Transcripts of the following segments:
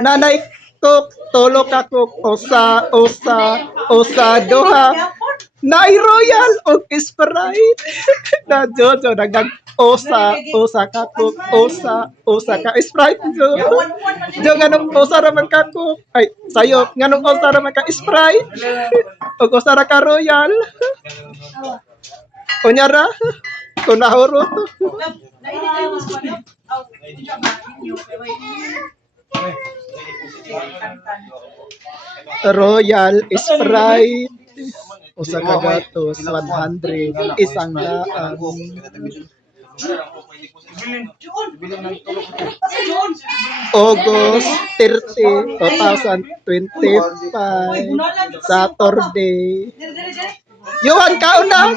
Nanay cook, tulo ka cook, usa, duha. Nay Royal og Sprite. Na Jojo nagag usa ka cook, usa ka Sprite. Jo nganong usa ra man ka cook. Ay, sayo nganong usa ra man ka Sprite. Og usa ra ka Royal. Kunyara, kung nahurot. Royal Sprite. Usa ka gatos, 100. Isang daan. August 30, 2025. Saturday. Yuhan, kauna.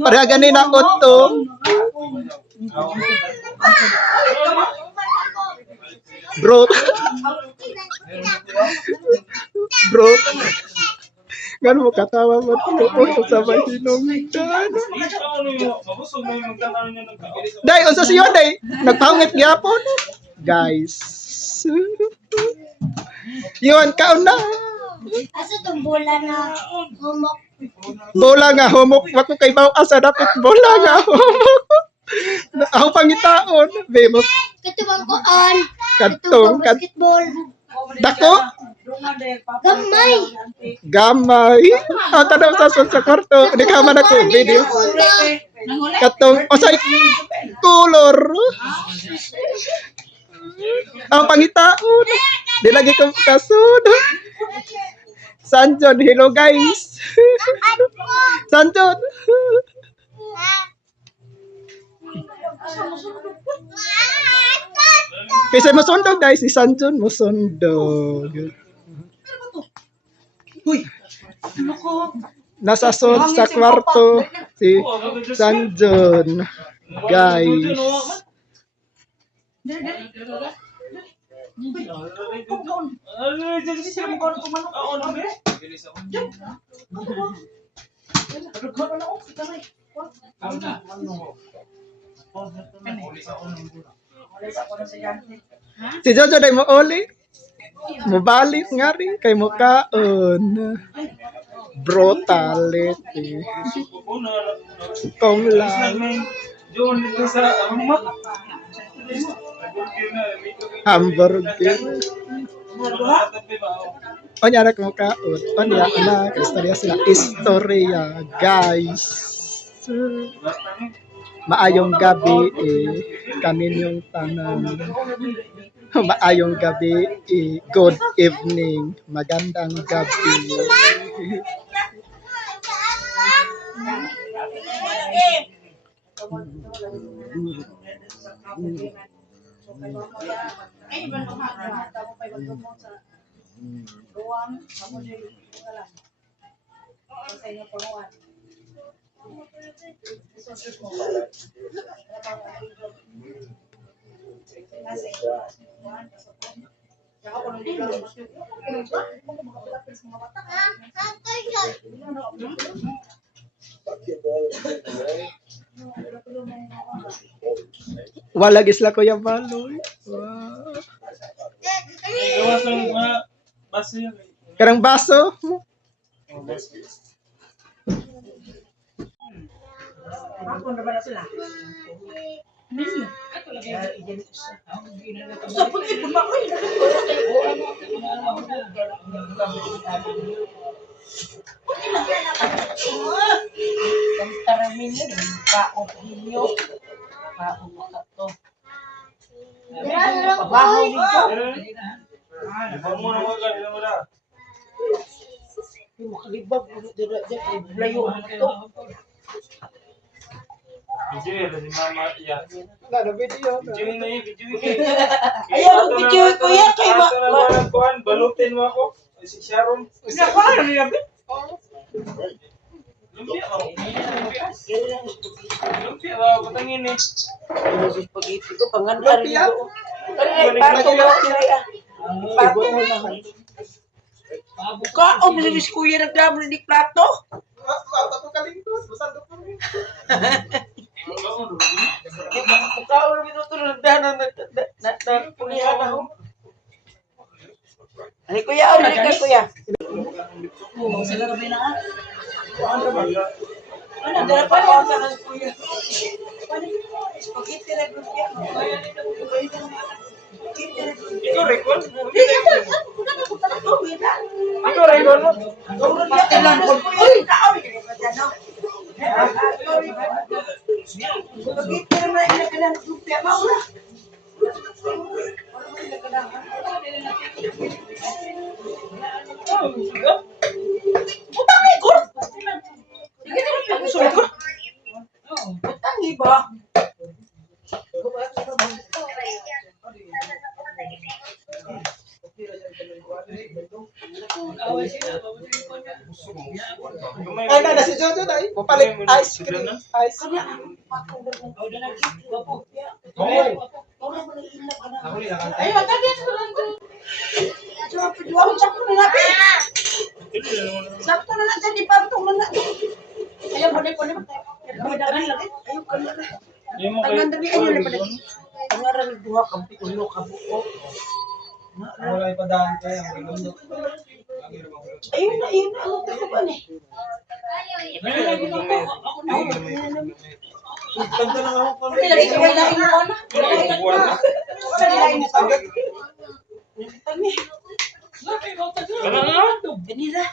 Para ganin na utong. Bro. Gan mo katawa mo tulo sa may hinungdan. Day, unsa siya day? Nagpangit gyapon. Guys. Yuhan, kauna. Asa tong bola na humok? Bola nga humok, wako kay baw asa dapat bola nga humok. Ako pangitaon, vemos Katubang ko on. katong Basketball. dako Gamay. ang tanaw sa kwarto di ka man ako video katong osay color ang pangitaon di lagi ko kasud. Sanjon, hello guys. Sanjon. Kasi masundog guys, si Sanjon masundog. Uy, ano ko? Nasa sa kwarto si Sanjon. Guys. Si Jojo day mo uli. Mubalik nga rin kay mo kaon. Brutality. Kong lang. Hamburger. Onya na kung kaon. Onya na. Istorya sila. Istorya. Guys. Maayong gabi kaninyong tanan. Maayong gabi good evening. Magandang gabi. Wala gisla ko yung baloy. Wow. Karang baso. Video si mama ya. Wala video. Video na yun, video yun. Ayaw, video ko yan kay ma. Kuhan, balutin mo ako. Si Sharon. Nakuha na niya. Lumpia ako. Lumpia ako, patangin eh. Spaghetti ko, pangandan. Lumpia? Parang ko Kaon na si kuya nagdamo ni plato. Ako kalingkod. Masandok ko rin. Mukhaon minuto ng danan na pulihan ako. Ay, kuya, ulit ka, kuya. Ano, dala pa ako sa ng kuya. Spaghetti na grupo. Ikaw, Rekon? Ikaw, Rekon mo? Pati lang po. Uy, spaghetti naman ang ilagay ng grupo. Maura. Utang ikot! Sige, gusto mo ko? Utang iba. Ay, na si Jojo na. Papalit ice cream. Ice cream. Ay, matagyan ko lang to. Wow, sakto na natin. Sakto na natin, di pa itong na natin. Ayaw, balik ko na. Ayaw, ka na. Tangan dali, ayaw na balik. Tangaran, duha ka, ulo ka, buo. Wala ipadaan kayo. Ayun na, ano tayo ba ni? Ganda lang ako pa. Lagi ka, wala mo na. Wala ilahin na sagot. Ganila.